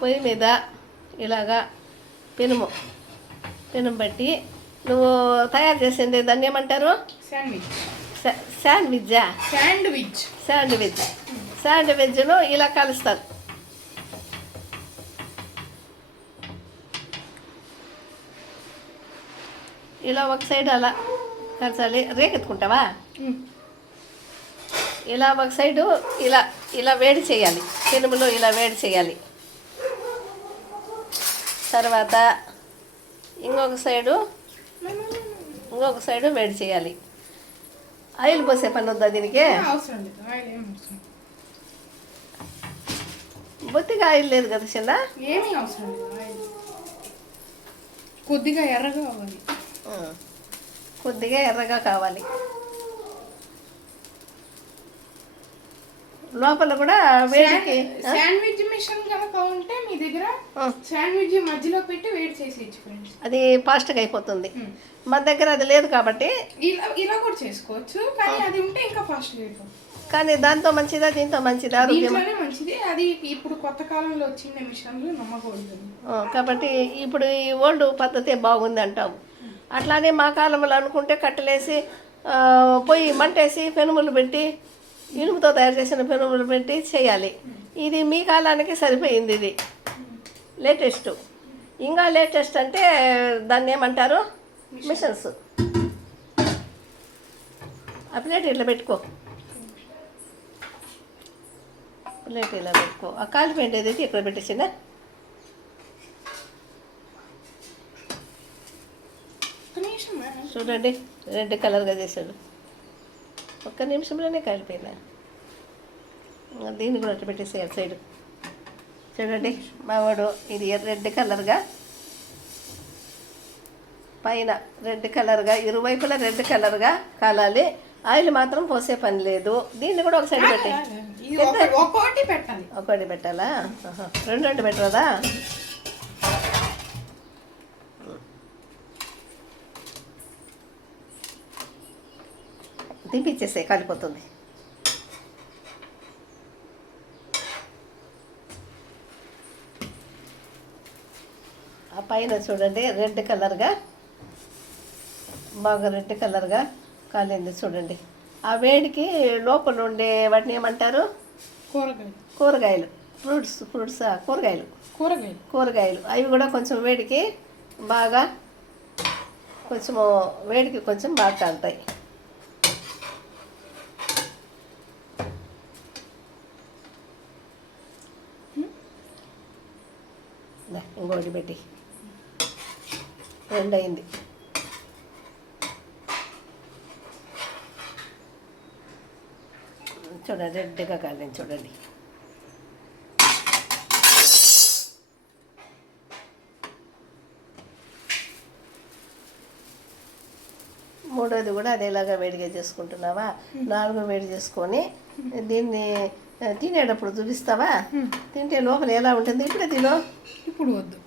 పొయ్యి మీద ఇలాగా పెనుము పెట్టి నువ్వు తయారు చేసింది దాన్ని ఏమంటారు? శాండ్విచ్ను ఇలా కలుస్తారు. ఇలా ఒక సైడ్ అలా కలచాలి. రేకెత్తుకుంటావా? ఇలా ఒక సైడు ఇలా ఇలా వేడి చేయాలి. పెనుములో ఇలా వేడి చేయాలి. తర్వాత ఇంకొక సైడు వేడి చేయాలి. ఆయిల్ పోసే పని వద్దా దీనికి? బొత్తిగా ఆయిల్ లేదు కదా చిన్న. ఏమీ అవసరం లేదు. కొద్దిగా ఎర్రగా కావాలి. లోపల కూడా వేడికి శాండ్విచ్ మిషన్ కనుక ఉంటే మీ దగ్గర శాండ్విచ్ మధ్యలో పెట్టి వేడి చేసి ఫ్రెండ్స్, అది ఫాస్ట్గా అయిపోతుంది. మన దగ్గర అది లేదు కాబట్టి ఇలా కూడా చేసుకోవచ్చు, కానీ అది ఉంటే ఇంకా ఫాస్ట్గా అయిపోతుంది. కానీ దాంతో మంచిదా దీంతో మంచిదా? దీంట్లోనే మంచిది. అది ఇప్పుడు కొత్త కాలంలో వచ్చిన మిషన్లు నమ్మకూడదు కాబట్టి ఇప్పుడు ఈ ఓల్డ్ పద్ధతే బాగుంది అంటావు. అట్లానే మా కాలంలో అనుకుంటే కట్టెలేసి పొయ్యి మంటేసి పెనుములు పెట్టి ఇనుముతో తయారు చేసిన పెనుములు పెట్టి చేయాలి. ఇది మీ కాలానికి సరిపోయింది. ఇది లేటెస్ట్. ఇంకా లేటెస్ట్ అంటే దాన్ని ఏమంటారు? మిషన్స్. ఆ ప్లేట్ ఇట్లా పెట్టుకో, ప్లేట్ ఇలా పెట్టుకో. ఆ కాలు పెట్టేది ఇక్కడ పెట్టేసిందా? చూడండి రెడ్ కలర్గా చేశాడు. ఒక్క నిమిషంలోనే కాలిపోయినా. దీన్ని కూడా అట్లా పెట్టేసి అటు సైడ్ చూడండి. మావాడు ఇది రెడ్ కలర్గా, పైన రెడ్ కలర్గా, ఇరువైపులా రెడ్ కలర్గా కాలాలి. ఆయిల్ మాత్రం పోసే పని లేదు. దీన్ని కూడా ఒక సైడ్ పెట్టి ఒకటి పెట్టాలా? రెండు పెట్టరాదా? దింపిచ్చేసే, కాలిపోతుంది. ఆ పైన చూడండి రెడ్ కలర్గా, బాగా రెడ్ కలర్గా కాలింది చూడండి. ఆ వేడికి లోపల ఉండే వాటిని ఏమంటారు? కూరగాయలు. కూరగాయలు అవి కూడా కొంచెం వేడికి బాగా కాలుతాయి. ఇంకోటి పెట్టి రెండు అయింది. చూడండి రెడ్గా కాలేదు చూడండి. మూడోది కూడా అదేలాగా వేడిగా చేసుకుంటున్నావా? 4 వేడి చేసుకొని దీన్ని తినేటప్పుడు చూపిస్తావా? తింటే లోపల ఎలా ఉంటుంది? ఇప్పుడే తిను. ఇప్పుడు వద్దు.